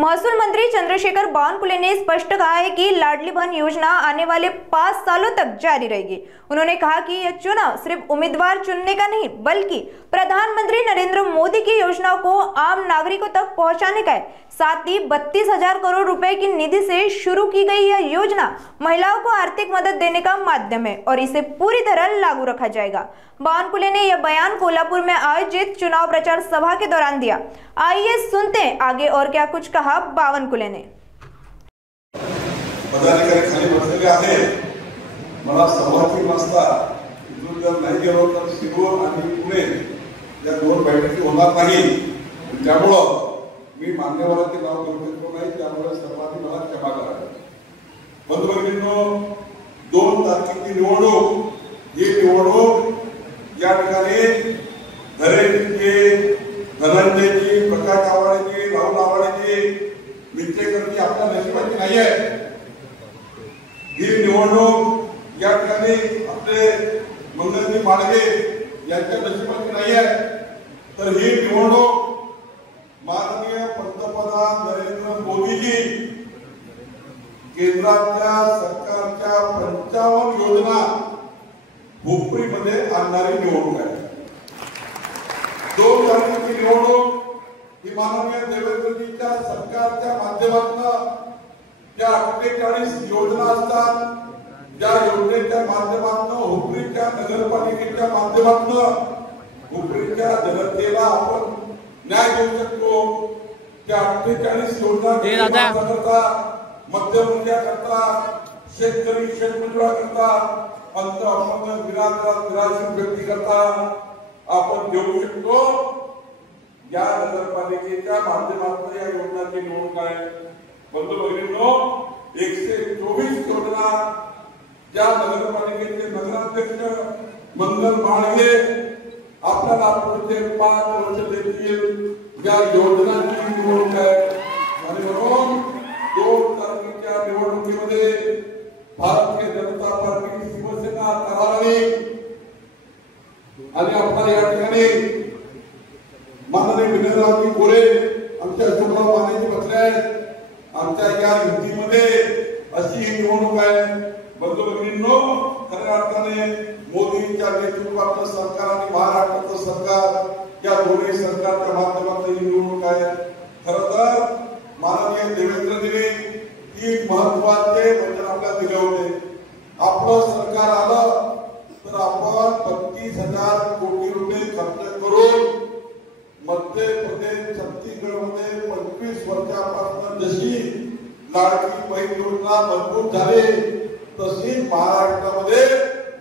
महसूल मंत्री चंद्रशेखर बावनकुले ने स्पष्ट कहा है कि लाडली बहन योजना आने वाले 5 सालों तक जारी रहेगी। उन्होंने कहा कि यह चुनाव सिर्फ उम्मीदवार चुनने का नहीं बल्कि प्रधानमंत्री नरेंद्र मोदी की योजना को आम नागरिकों तक पहुंचाने का है। साथ ही 32,000 करोड़ रुपए की निधि से शुरू की गई यह योजना महिलाओं को आर्थिक मदद देने का माध्यम है और इसे पूरी तरह लागू रखा जाएगा। बावनकुले ने यह बयान कोल्हापुर में आयोजित चुनाव प्रचार सभा के दौरान दिया। आइए सुनते हैं आगे और क्या कुछ कहा बावनकुले ने। पदाधिकारी खाली बसलेले आहे, मला सहभागी नसता इथून जर नाही गेलो तर शिरूर आणि पुणे या दोन बैठकी होणार नाही। त्यामुळं मी मान्यवरांचे नाव घेऊ शकतो नाही, त्यामुळे सर्वांनी मला क्षमा करावी। बंधुभगिनींनो, 2 तारखेची निवडणूक ही निवडणूक या ठिकाणी धरणीची, धनंजयची, प्रकाश आवाडेची, राहुल आवाडेची, मित्रेकरची आपल्या नशिबाची नाही आहे। ही निवडणूक या ठिकाणी आपले मंगलजी माडगे यांच्या नशिबाची नाही आहे। तर ही निवडणूक माननीय पंतप्रधान नरेंद्र मोदीजी केंद्राच्या सरकारच्या 55 योजना भोपळीमध्ये आणणारी निवडणूक आहे। 2 तारखेची निवडणूक ही माननीय देवेंद्रजींच्या सरकारच्या माध्यमातून ज्या 48 योजना असतात, ज्या योजनेच्या माध्यमातून हुपरीच्या नगरपालिकेच्या माध्यमातून हुपरीच्या जनतेला आपण न्याय देऊ शकतो। त्या 48 योजना करता, मध्यमवर्गीयाकरता, शेतकरी शेतमजुराकरता, अंध अपंग निराश्रित व्यक्ती करता आपण देऊ शकतो। या नगरपालिकेच्या माध्यमातून या योजनांची निवडणूक आहे। बंधू भगिनींनो, 124 योजना ज्या नगरपालिकेचे नगराध्यक्ष मंगल माडगे आपल्याला पुढचे 5 वर्ष देतील, या योजनांची निवडणूक आहे। आणि म्हणून 2 तारखेच्या निवडणुकीमध्ये भारतीय जनता पार्टी, शिवसेना, करारी आणि आपल्या या ठिकाणी माननीय विनयरावजी गोरे आमच्या अशोकराव मानेजी बसले आहेत। आमच्या या युतीमध्ये अशी ही निवडणूक आहे। बंधू भगिनींनो, खऱ्या अर्थाने मोदींच्या नेतृत्वातलं सरकार आणि महाराष्ट्राचं सरकार या दोन्ही सरकारच्या माध्यमातून ही निवडणूक आहे। खरं तर माननीय देवेंद्रजींनी 3 महत्वाचे वचन आपल्याला दिले होते। आपलं सरकार आलं तर आपण 32,000 कोटी रुपये खर्च करून मध्य प्रदेश, छत्तीसगड मध्ये 25 वर्षापासून जशी लाडकी बहीण योजना मजबूत झाली तशी महाराष्ट्रामध्ये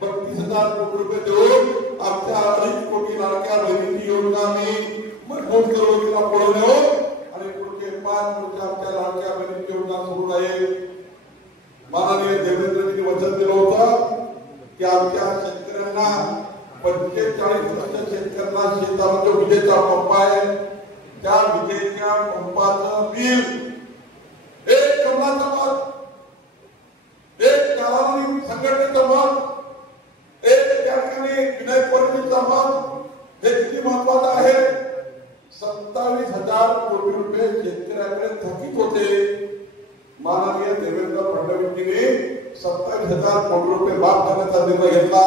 32,000 कोटी रुपये देऊन आमच्या 2.5 कोटी लाडक्या बहिणीची योजना मी मजबूत करून तिला पुढे नेऊ आणि पुढचे 5 वर्ष आमच्या लाडक्या बहिणीची योजना सुरू राहील। माननीय देवेंद्रजींनी वचन दिलं होतं की आमच्या शेतकऱ्यांना 45 शेतकऱ्यांना शेतामध्ये विजेचा पंप आहे, त्या विजेच्या पंपाचं बिल एक कमलाचं मत, एक कालावधी संघटनेचं मत, एक त्या ठिकाणी विनय परमेश्वरचं मत, हे किती महत्वाचं आहे। 27,000 कोटी रुपये शेतकऱ्याकडे थकीत होते। माननीय देवेंद्र फडणवीसजींनी 27,000 कोटी रुपये माफ करण्याचा निर्णय घेतला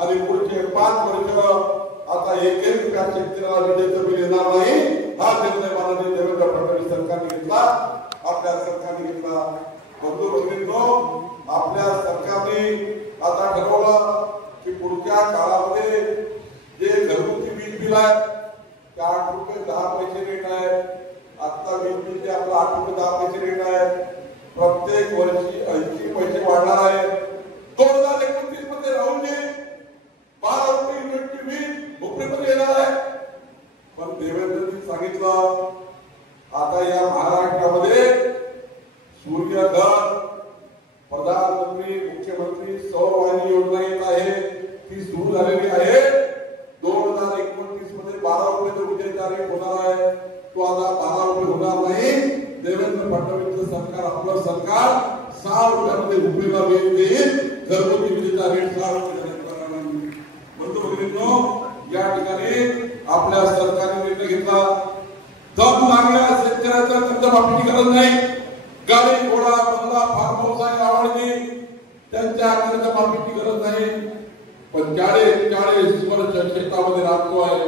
आणि पुढचे 5 वर्ष आता 1 रुपया शेतकऱ्याला विजेचं बिल येणार नाही, हा निर्णय माननीय देवेंद्र फडणवीस सरकारने घेतला, आपल्या सरकारने घेतला। बंधू भगिनींनो, आपल्या सरकारने आता ठरवलं की पुढच्या काळामध्ये जे घरगुती वीज बिल आहे ते 8 रुपये 10 पैसे रेट आहे। आता वीज बिलचे आपलं 8 रुपये 10 पैसे रेट आहे। प्रत्येक वर्षी 80 पैसे वाढणार आहे। 2029 मध्ये राहुलजी 12 रुपये युनिटची वीज हुपरीमध्ये येणार आहे। पण देवेंद्रजी सांगितलं आता या महाराष्ट्रामध्ये सूर्यघर, प्रधानमंत्री, मुख्यमंत्री सौर वाहिनी योजना येत आहे, ती सुरू झालेली आहे। 2029 मध्ये 12 रुपये विजेचा रेट होणार आहे, तो आता 12 रुपये होणार नाही। देवेंद्र फडणवीसचं सरकार, आपलं सरकार 6 रुपयामध्ये हुपरीला वीज देईल, घरगुती विजेचा रेट 6 रुपये करणार नाही। बंधू भगिनींनो, या ठिकाणी आपल्या सरकारने निर्णय घेतला, दम लागल्या शेतकऱ्याचा शेतकऱ्याला कर्जमाफीची गरज नाही. गाडी घोडा बंगला फार्म हाऊस आहे आवडली त्यांच्या कर्जमाफीची गरज नाही. पण 40 वर्ष शेतामध्ये राबतोय,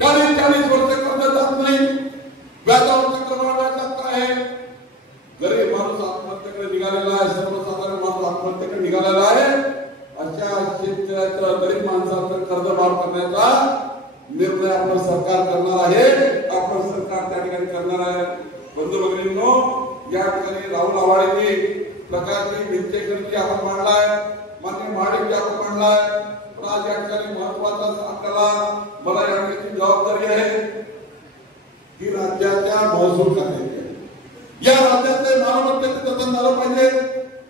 40 वर्ष कर्ज जात नाही, व्याजावर चक्रवाढ आहे. गरीब माणूस आत्महत्येकडे निघालेला आहे, सर्वसाधारण माणूस आत्महत्येकडे निघालेला आहे. अशा शेतकऱ्याचं गरीब माणसाचं कर्ज माफ करण्याचा निर्णय आपलं सरकार करणार आहे. आपलं सरकार त्या ठिकाणी करणार आहे. बंधू भगिनींनो, या ठिकाणी राहुल आवाडेंनी प्रकाशजी विंचेकरजी आपण मांडलाय, मान्य महाडिकजी आपण मांडलाय. पण आज या ठिकाणी महत्वाचा आपल्याला मला या ठिकाणी जबाबदारी आहे ही राज्याच्या महसूल खात्याची. या राज्याचे मालमत्तेचे जतन झालं पाहिजे.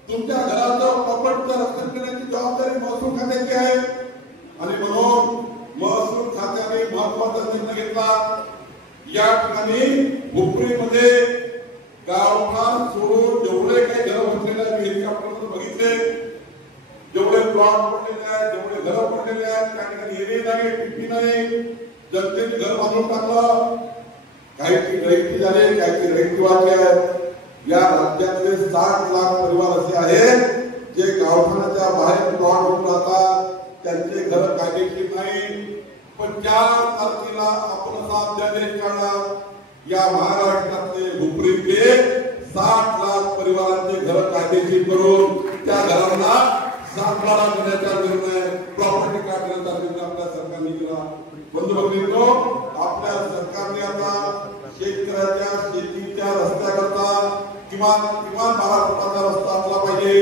तुमच्या घराचं प्रॉपर्टीचं रक्षण करण्याची जबाबदारी महसूल खात्याची आहे. आणि म्हणून महसूल खात्याने महत्वाचा निर्णय घेतला. या ठिकाणी हुपरीमध्ये गावठाण सोडून जेवढे काही घर बसलेले मी हेलिकॉप्टर बघितले, जेवढे प्लॉट पडलेले आहेत, जेवढे घर पडलेले आहेत, त्या ठिकाणी येणे नाही, टिपी नाही, जनतेने घर बांधून टाकलं. काहीची रहिती झाली, काहीची रहिती वाढली आहे. या राज्यातले 60 लाख परिवार असे आहेत जे गावठाणाच्या बाहेर प्लॉट होऊन राहतात, त्यांचे घर कायदेशीर नाही. पण 4 तारखेला आपण अध्यादेश काढला. या महाराष्ट्रातले हुपरीतले 60 लाख परिवारांचे घर कायदेशीर करून त्या घरांना सांभाळा देण्याचा निर्णय, प्रॉपर्टी कार्ड देण्याचा निर्णय आपल्या सरकारने केला. बंधू भगिनींनो, आपल्या सरकारने आता शेतकऱ्याच्या शेतीच्या रस्त्याकरता किमान 12 फुटाचा रस्ता असला पाहिजे.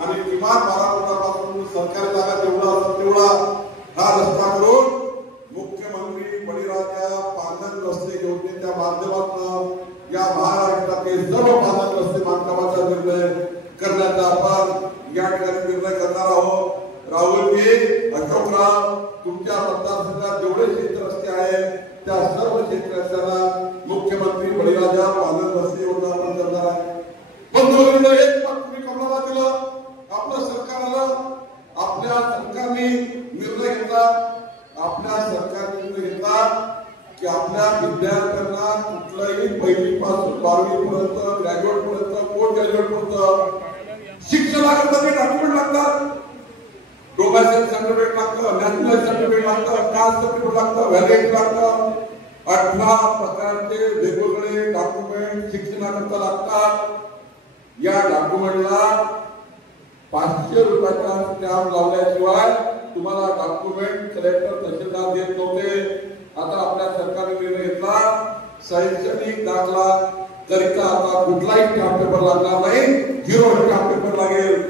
आणि किमान 12 फुटापासून सरकारी जागा जेवढा असेल तेवढा हा रस्ता करून मुख्यमंत्री बळीराजा पांढर रस्ते योजनेच्या माध्यमातून या महाराष्ट्रातील सर्व पांढर रस्ते बांधकामाचा निर्णय करण्याचा आपण या ठिकाणी निर्णय करणार आहोत. राहुलजी, अशोकराव, तुमच्या मतदारसंघात जेवढे शेत रस्ते आहेत त्या सर्व शेतकऱ्यांना मुख्यमंत्री बळीराजा पांढर रस्ते योजना आपण करणार आहे. बंधू भगिनींनो, एक मत तुम्ही कमळाला दिलं, आपलं सरकार आलं, आपल्या सरकारने निर्णय घेतला. आपल्या सरकारने निर्णय घेतला की आपल्या विद्यार्थ्यांना कुठल्याही 1ली पासून 12वी पर्यंत, ग्रॅज्युएट पर्यंत, पोस्ट ग्रॅज्युएट पर्यंत शिक्षणाकरता जे डॉक्युमेंट लागतात, डोमेस्टिक सर्टिफिकेट लागतं, नॅशनल सर्टिफिकेट लागतं, कास्ट सर्टिफिकेट लागतं, व्हॅलिडिटी लागतं. 18 प्रकारचे वेगवेगळे डॉक्युमेंट शिक्षणाकरता लागतात. या डॉक्युमेंटला 500 रुपयाचा स्टॅम्प लावल्याशिवाय तुम्हाला डॉक्युमेंट कलेक्टर तहसीलदार देत नव्हते. आता आपल्या सरकारने निर्णय घेतला, शैक्षणिक दाखला करिता आता कुठलाही स्टॅम्प पेपर लागणार नाही, 0 स्टॅम्प पेपर लागेल.